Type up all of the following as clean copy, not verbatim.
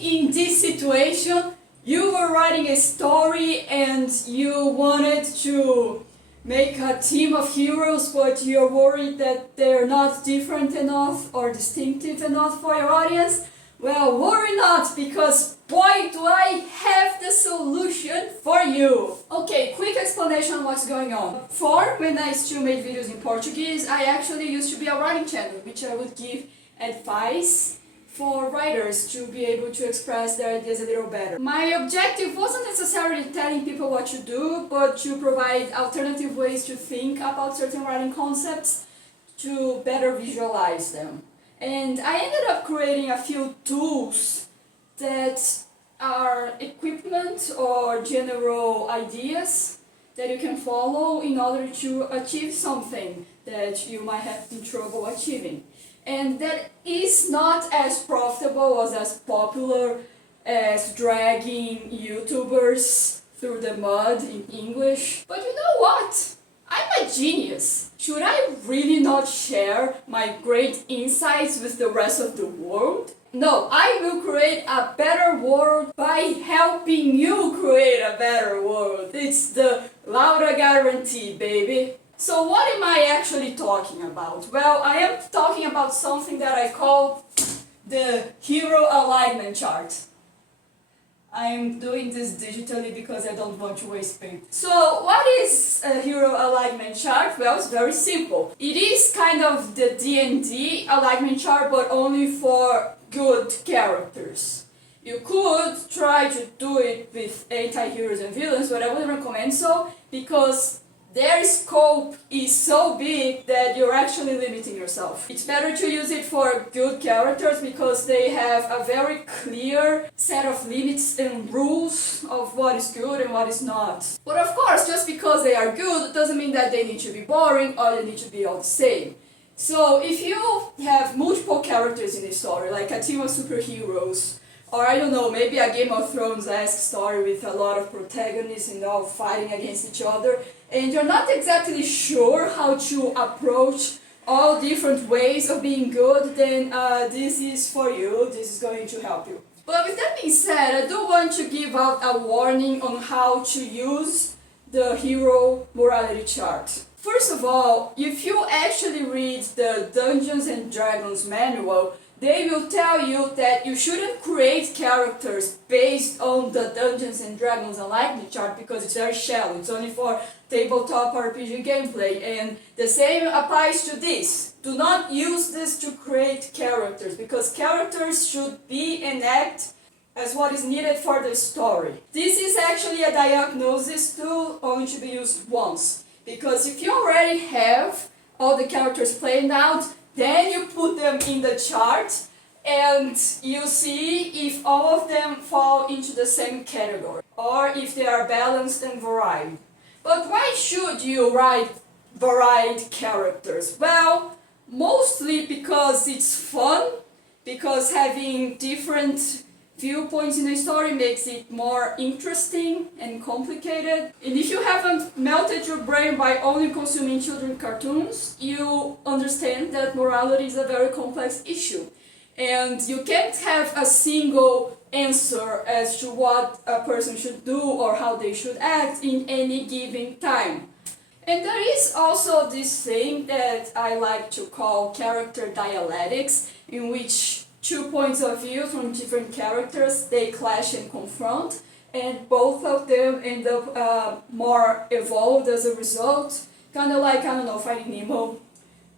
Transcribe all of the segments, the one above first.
in this situation, you were writing a story and you wanted to make a team of heroes, but you're worried that they're not different enough or distinctive enough for your audience? Well, worry not, because boy do I have the solution for you! Okay, quick explanation on what's going on. Before, when I still made videos in Portuguese, I actually used to be a writing channel, which I would give advice for writers to be able to express their ideas a little better. My objective wasn't necessarily telling people what to do, but to provide alternative ways to think about certain writing concepts to better visualize them. And I ended up creating a few tools that are equipment or general ideas that you can follow in order to achieve something that you might have in trouble achieving. And that is not as profitable or as popular as dragging YouTubers through the mud in English. But you know what? I'm a genius. Should I really not share my great insights with the rest of the world? No, I will create a better world by helping you create a better world. It's the Laura guarantee, baby. So what am I actually talking about? Well, I am talking about something that I call the hero alignment chart. I'm doing this digitally because I don't want to waste paper. So what is a hero alignment chart? Well, it's very simple. It is kind of the D&D alignment chart, but only for good characters. You could try to do it with anti-heroes and villains, but I wouldn't recommend so, because their scope is so big that you're actually limiting yourself. It's better to use it for good characters because they have a very clear set of limits and rules of what is good and what is not. But of course, just because they are good doesn't mean that they need to be boring or they need to be all the same. So if you have multiple characters in a story, like a team of superheroes, or I don't know, maybe a Game of Thrones-esque story with a lot of protagonists and all fighting against each other, and you're not exactly sure how to approach all different ways of being good, then this is for you, this is going to help you. But with that being said, I do want to give out a warning on how to use the hero morality chart. First of all, if you actually read the Dungeons and Dragons manual, they will tell you that you shouldn't create characters based on the Dungeons and Dragons alignment chart because it's very shallow. It's only for tabletop RPG gameplay, and the same applies to this. Do not use this to create characters because characters should be and act as what is needed for the story. This is actually a diagnosis tool only to be used once, because if you already have all the characters planned out, then you put them in the chart and you see if all of them fall into the same category or if they are balanced and varied. But why should you write varied characters? Well, mostly because it's fun, because having different viewpoints in a story makes it more interesting and complicated. And if you haven't melted your brain by only consuming children's cartoons, you understand that morality is a very complex issue. And you can't have a single answer as to what a person should do or how they should act in any given time. And there is also this thing that I like to call character dialectics, in which two points of view from different characters, they clash and confront, and both of them end up more evolved as a result. Kind of like, I don't know, Finding Nemo,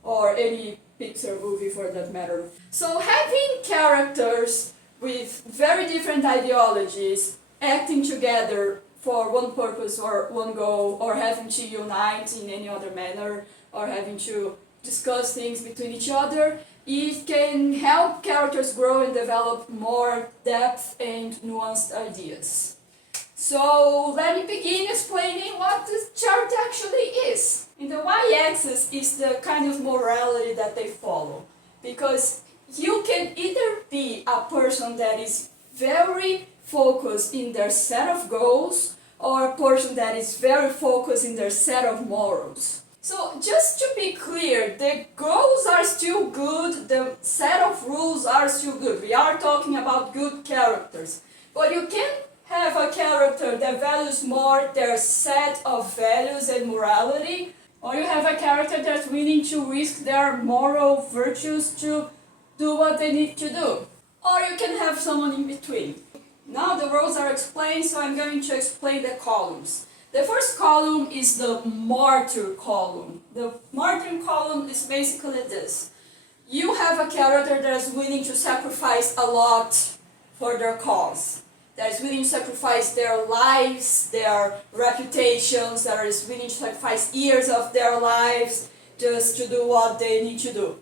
or any Pixar movie for that matter. So having characters with very different ideologies acting together for one purpose or one goal, or having to unite in any other manner, or having to discuss things between each other, it can help characters grow and develop more depth and nuanced ideas. So let me begin explaining what this chart actually is. In the y-axis is the kind of morality that they follow, because you can either be a person that is very focused in their set of goals, or a person that is very focused in their set of morals. So just to be clear, the goals are still good, the set of rules are still good. We are talking about good characters. But you can have a character that values more their set of values and morality, or you have a character that's willing to risk their moral virtues to do what they need to do. Or you can have someone in between. Now the roles are explained, so I'm going to explain the columns. The first column is the martyr column. The martyr column is basically this. You have a character that is willing to sacrifice a lot for their cause. That is willing to sacrifice their lives, their reputations, that is willing to sacrifice years of their lives just to do what they need to do.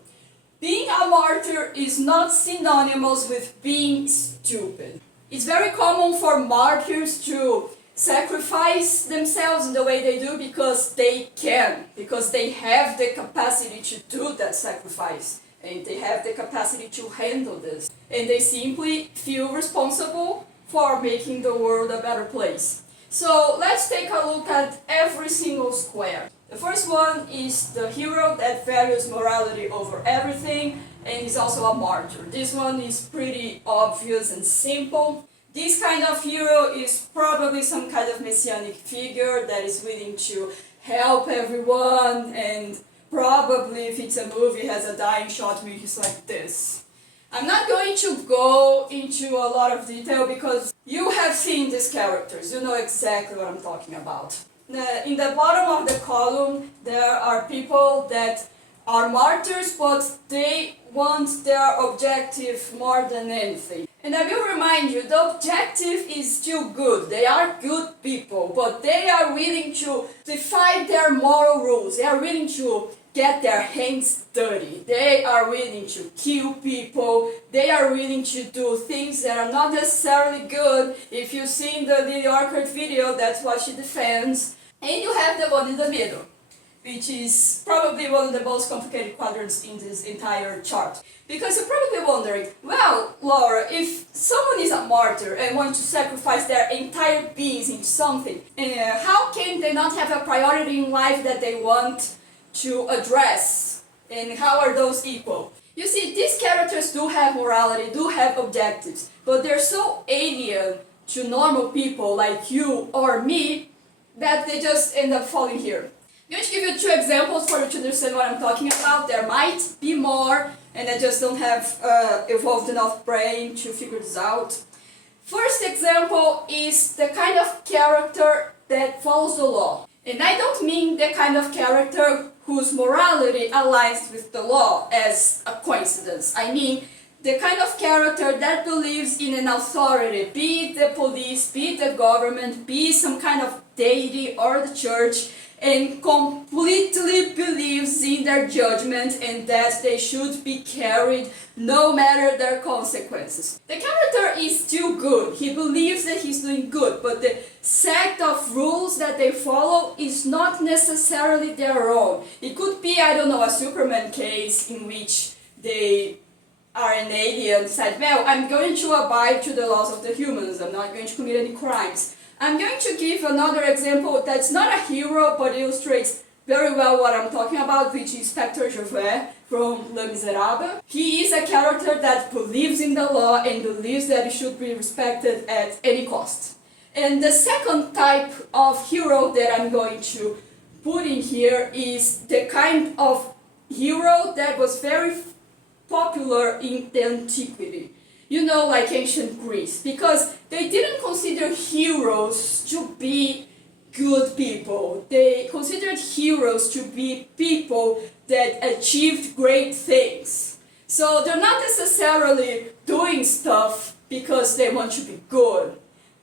Being a martyr is not synonymous with being stupid. It's very common for martyrs to sacrifice themselves in the way they do because they can, because they have the capacity to do that sacrifice, and they have the capacity to handle this. And they simply feel responsible for making the world a better place. So let's take a look at every single square. The first one is the hero that values morality over everything and is also a martyr. This one is pretty obvious and simple. This kind of hero is probably some kind of messianic figure that is willing to help everyone, and probably if it's a movie has a dying shot which is like this. I'm not going to go into a lot of detail because you have seen these characters, you know exactly what I'm talking about. In the bottom of the column there are people that are martyrs, but they want their objective more than anything. And I will remind you, the objective is still good. They are good people, but they are willing to defy their moral rules. They are willing to get their hands dirty. They are willing to kill people. They are willing to do things that are not necessarily good. If you see in the Lily Orchard video, that's what she defends. And you have the one in the middle, which is probably one of the most complicated quadrants in this entire chart. Because you're probably wondering, well, Laura, if someone is a martyr and wants to sacrifice their entire beings in something, how can they not have a priority in life that they want to address? And how are those equal? You see, these characters do have morality, do have objectives, but they're so alien to normal people like you or me that they just end up falling here. I'm going to give you two examples for you to understand what I'm talking about. There might be more, and I just don't have evolved enough brain to figure this out. First example is the kind of character that follows the law. And I don't mean the kind of character whose morality aligns with the law as a coincidence. I mean the kind of character that believes in an authority, be it the police, be it the government, be it some kind of deity or the church, and completely believes in their judgment and that they should be carried no matter their consequences. The character is still good. He believes that he's doing good, but the set of rules that they follow is not necessarily their own. It could be, I don't know, a Superman case in which they are an alien, said, well, I'm going to abide to the laws of the humans, I'm not going to commit any crimes. I'm going to give another example that's not a hero but illustrates very well what I'm talking about, which is Spectre Gervais from Les Miserables. He is a character that believes in the law and believes that it should be respected at any cost. And the second type of hero that I'm going to put in here is the kind of hero that was very popular in the antiquity. You know, like ancient Greece, because they didn't consider heroes to be good people. They considered heroes to be people that achieved great things. So they're not necessarily doing stuff because they want to be good.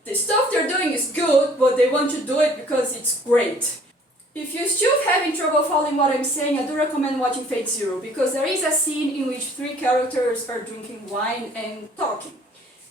The stuff they're doing is good, but they want to do it because it's great. If you're still having trouble following what I'm saying, I do recommend watching Fate Zero, because there is a scene in which three characters are drinking wine and talking.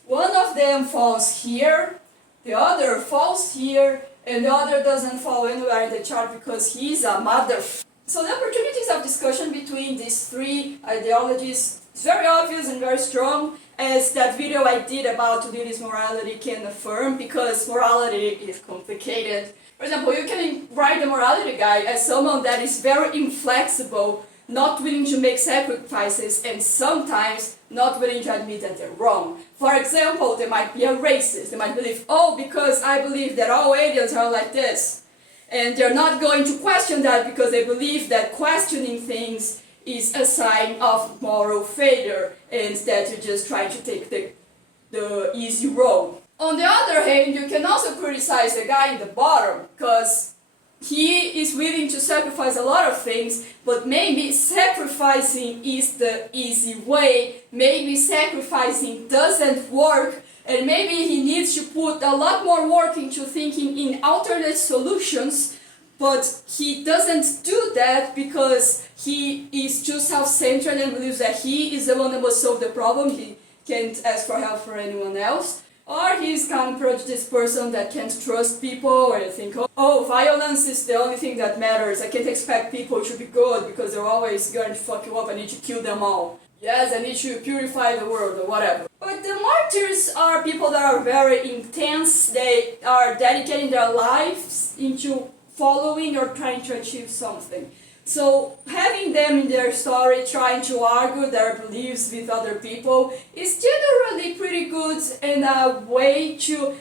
One of them falls here, the other falls here, and the other doesn't fall anywhere in the chart because he's a mother. So the opportunities of discussion between these three ideologies is very obvious and very strong. as that video I did about duties morality can affirm, because morality is complicated. For example, you can write the morality guide as someone that is very inflexible, not willing to make sacrifices, and sometimes not willing to admit that they're wrong. For example, they might be a racist. They might believe, oh, because I believe that all aliens are like this. And they're not going to question that because they believe that questioning things is a sign of moral failure, and that you're just trying to take the easy road. On the other hand, you can also criticize the guy in the bottom, because he is willing to sacrifice a lot of things, but maybe sacrificing is the easy way, maybe sacrificing doesn't work, and maybe he needs to put a lot more work into thinking in alternate solutions, but he doesn't do that because he is too self-centered and believes that he is the one that must solve the problem. He can't ask for help for anyone else. Or he's kind of prejudiced person that can't trust people, or think, oh, violence is the only thing that matters. I can't expect people to be good because they're always going to fuck you up. I need to kill them all. Yes, I need to purify the world, or whatever. But the martyrs are people that are very intense. They are dedicating their lives into following or trying to achieve something. So having them in their story trying to argue their beliefs with other people is generally pretty good, and a way to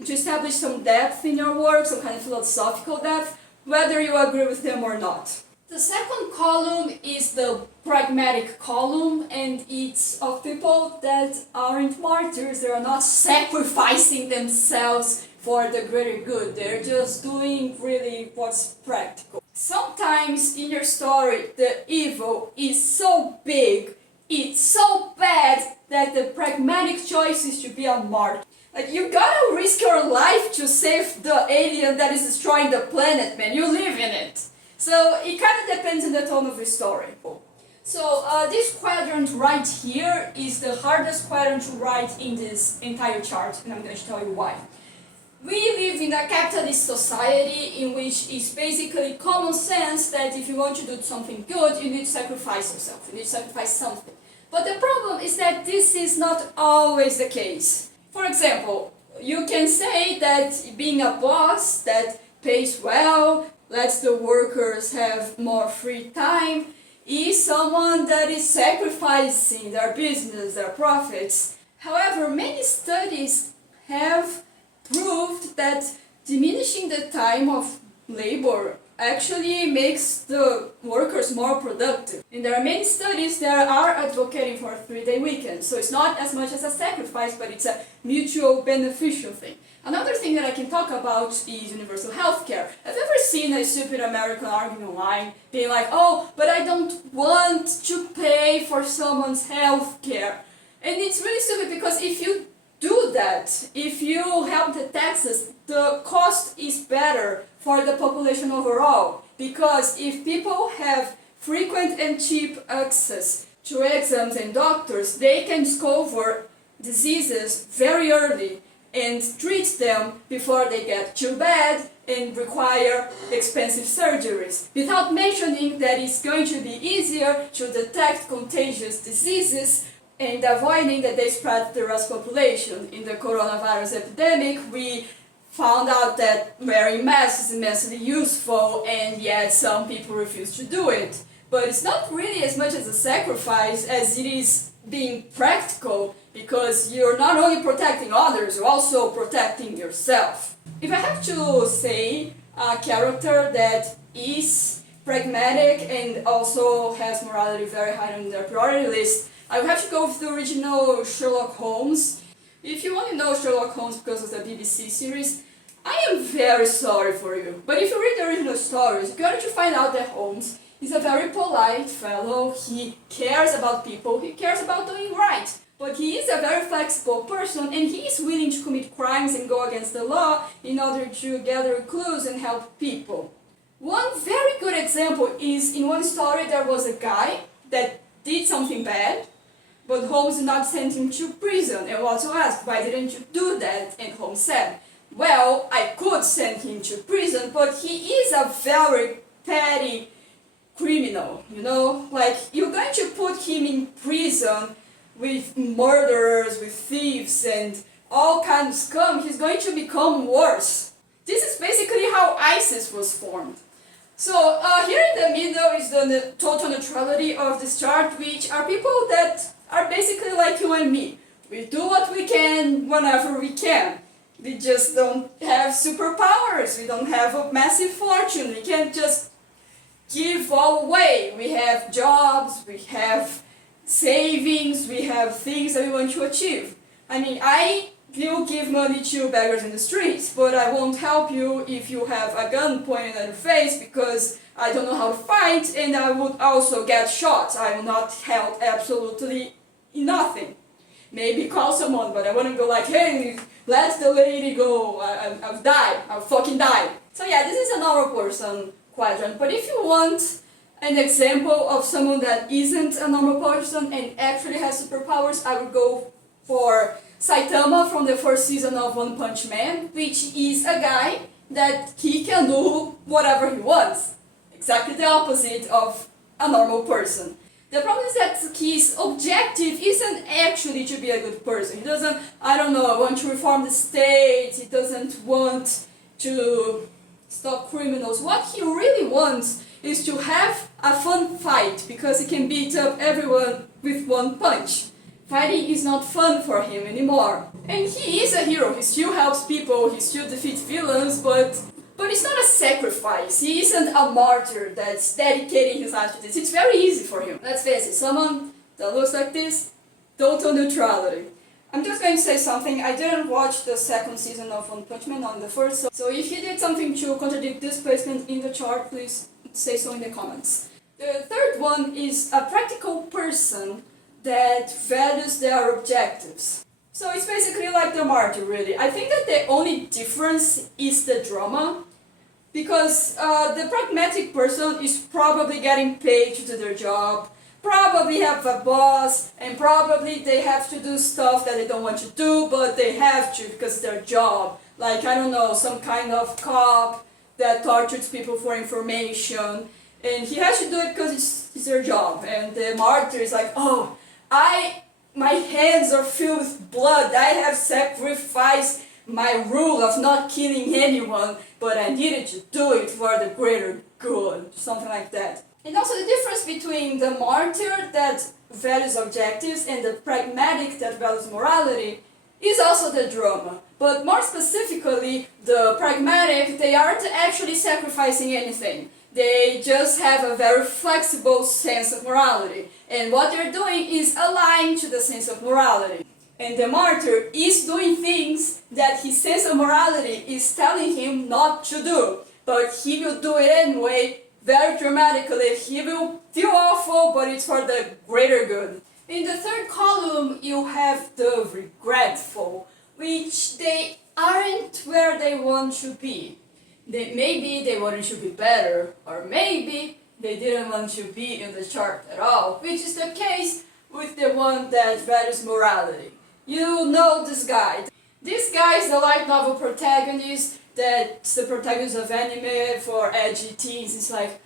establish some depth in your work, some kind of philosophical depth, whether you agree with them or not. The second column is the pragmatic column, and it's of people that aren't martyrs. They are not sacrificing themselves for the greater good. They're just doing really what's practical. Sometimes in your story, the evil is so big, it's so bad, that the pragmatic choice is to be a martyr. Like, you gotta risk your life to save the alien that is destroying the planet, man. You live in it. So it kind of depends on the tone of the story. So this quadrant right here is the hardest quadrant to write in this entire chart, and I'm going to tell you why. We live in a capitalist society in which it's basically common sense that if you want to do something good, you need to sacrifice yourself, you need to sacrifice something. But the problem is that this is not always the case. For example, you can say that being a boss that pays well, lets the workers have more free time, is someone that is sacrificing their business, their profits. However, many studies have proved that diminishing the time of labor actually makes the workers more productive. And there are many studies that are advocating for a 3-day weekend. So it's not as much as a sacrifice, but it's a mutual beneficial thing. Another thing that I can talk about is universal healthcare. Have you ever seen a stupid American arguing online, being like, oh, but I don't want to pay for someone's healthcare? And it's really stupid, because if you do that, if you help the taxes, the cost is better for the population overall. Because if people have frequent and cheap access to exams and doctors, they can discover diseases very early and treat them before they get too bad and require expensive surgeries. Without mentioning that it's going to be easier to detect contagious diseases and avoiding that they spread to the rest population. In the coronavirus epidemic, we found out that wearing masks is immensely useful, and yet some people refuse to do it. But it's not really as much as a sacrifice as it is being practical, because you're not only protecting others, you're also protecting yourself. If I have to say a character that is pragmatic and also has morality very high on their priority list, I would have to go with the original Sherlock Holmes. If you only know Sherlock Holmes because of the BBC series, I am very sorry for you. But if you read the original stories, you're going to find out that Holmes is a very polite fellow. He cares about people, he cares about doing right. But he is a very flexible person, and he is willing to commit crimes and go against the law in order to gather clues and help people. One very good example is in one story there was a guy that did something bad, but Holmes did not send him to prison, and was asked, why didn't you do that? And Holmes said, well, I could send him to prison, but he is a very petty criminal, you know? Like, you're going to put him in prison with murderers, with thieves, and all kinds of scum, he's going to become worse. This is basically how ISIS was formed. So here in the middle is the total neutrality of this chart, which are people that are basically like you and me. We do what we can whenever we can. We just don't have superpowers, we don't have a massive fortune, we can't just give all away. We have jobs, we have savings, we have things that we want to achieve. I mean, I will give money to beggars in the streets, but I won't help you if you have a gun pointed at your face because I don't know how to fight and I would also get shot. I will not help absolutely nothing. Maybe call someone, but I wouldn't go like, hey, let the lady go, I'll die, I'll fucking die. So yeah, this is a normal person quadrant, but if you want an example of someone that isn't a normal person and actually has superpowers, I would go for Saitama from the first season of One Punch Man, which is a guy that he can do whatever he wants. Exactly the opposite of a normal person. The problem is that his objective isn't actually to be a good person. He doesn't, I don't know, want to reform the state, he doesn't want to stop criminals. What he really wants is to have a fun fight because he can beat up everyone with one punch. Fighting is not fun for him anymore. And he is a hero, he still helps people, he still defeats villains, but it's not a sacrifice. He isn't a martyr that's dedicating his life to this. It's very easy for him. Let's face it, someone that looks like this, total neutrality. I'm just going to say something. I didn't watch the second season of One Punch Man on the first, so if he did something to contradict this placement in the chart, please say so in the comments. The third one is a practical person that values their objectives. So it's basically like the martyr, really. I think that the only difference is the drama, because the pragmatic person is probably getting paid to do their job, probably have a boss, and probably they have to do stuff that they don't want to do, but they have to because it's their job. Like, I don't know, some kind of cop that tortures people for information, and he has to do it because it's their job. And the martyr is like, oh, my hands are filled with blood, I have sacrificed my rule of not killing anyone, but I needed to do it for the greater good, something like that. And also the difference between the martyr that values objectives and the pragmatic that values morality is also the drama. But more specifically, the pragmatic, they aren't actually sacrificing anything. They just have a very flexible sense of morality. And what they're doing is aligned to the sense of morality. And the martyr is doing things that his sense of morality is telling him not to do. But he will do it anyway, very dramatically. He will feel awful, but it's for the greater good. In the third column, you have the regretful, which they aren't where they want to be. Maybe they wanted to be better, or maybe they didn't want to be in the chart at all, which is the case with the one that values morality. You know this guy. This guy is the light novel protagonist that's the protagonist of anime for edgy teens. It's like,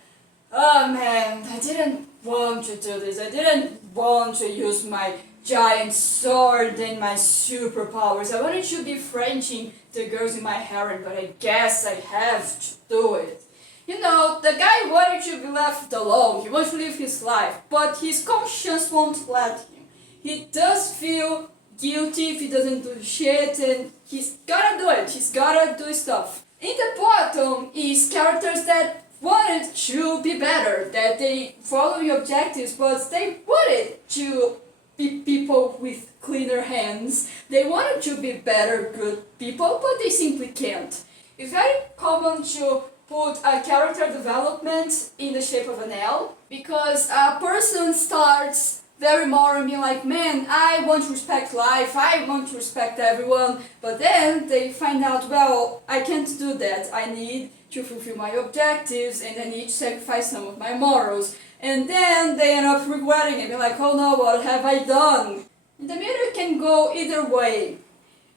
oh man, I didn't want to do this. I didn't want to use my giant sword and my superpowers. I wanted to be Frenching the girls in my harem, but I guess I have to do it. You know, the guy wanted to be left alone. He wants to live his life, but his conscience won't let him. He does feel guilty if he doesn't do shit, and he's gotta do it. He's gotta do stuff. In the bottom is characters that wanted to be better, that they follow your objectives, but they wanted to be people with cleaner hands. They wanted to be better, good people, but they simply can't. It's very common to put a character development in the shape of an L, because a person starts very moral, being like, man, I want to respect life, I want to respect everyone, but then they find out, well, I can't do that, I need to fulfill my objectives, and I need to sacrifice some of my morals. And then they end up regretting it, being like, oh no, what have I done? The middle can go either way.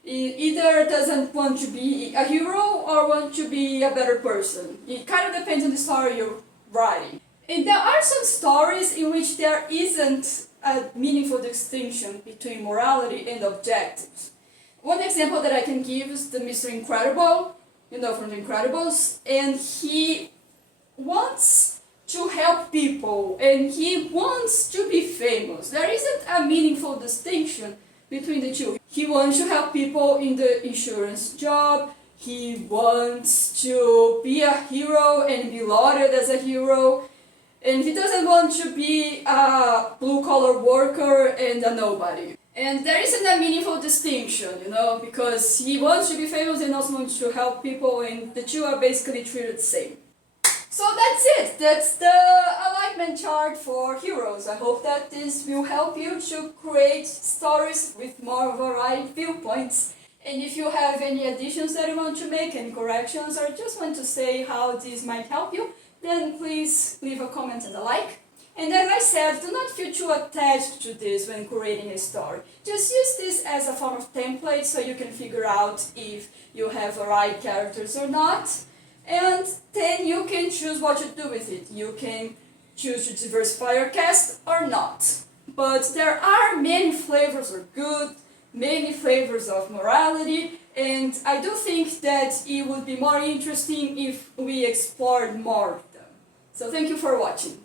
Either doesn't want to be a hero or want to be a better person. It kind of depends on the story you're writing. And there are some stories in which there isn't a meaningful distinction between morality and objectives. One example that I can give is the Mr. Incredible, from The Incredibles, and he wants to help people and he wants to be famous. There isn't a meaningful distinction between the two. He wants to help people in the insurance job, he wants to be a hero and be lauded as a hero, and he doesn't want to be a blue-collar worker and a nobody. And there isn't a meaningful distinction, because he wants to be famous and also wants to help people, and the two are basically treated the same. So that's it. That's the alignment chart for heroes. I hope that this will help you to create stories with more varied viewpoints. And if you have any additions that you want to make, any corrections, or just want to say how this might help you, then please leave a comment and a like. And as I said, do not feel too attached to this when creating a story. Just use this as a form of template so you can figure out if you have varied characters or not. And then you can choose what to do with it. You can choose to diversify your cast or not. But there are many flavors of good, many flavors of morality, and I do think that it would be more interesting if we explored more of them. So thank you for watching.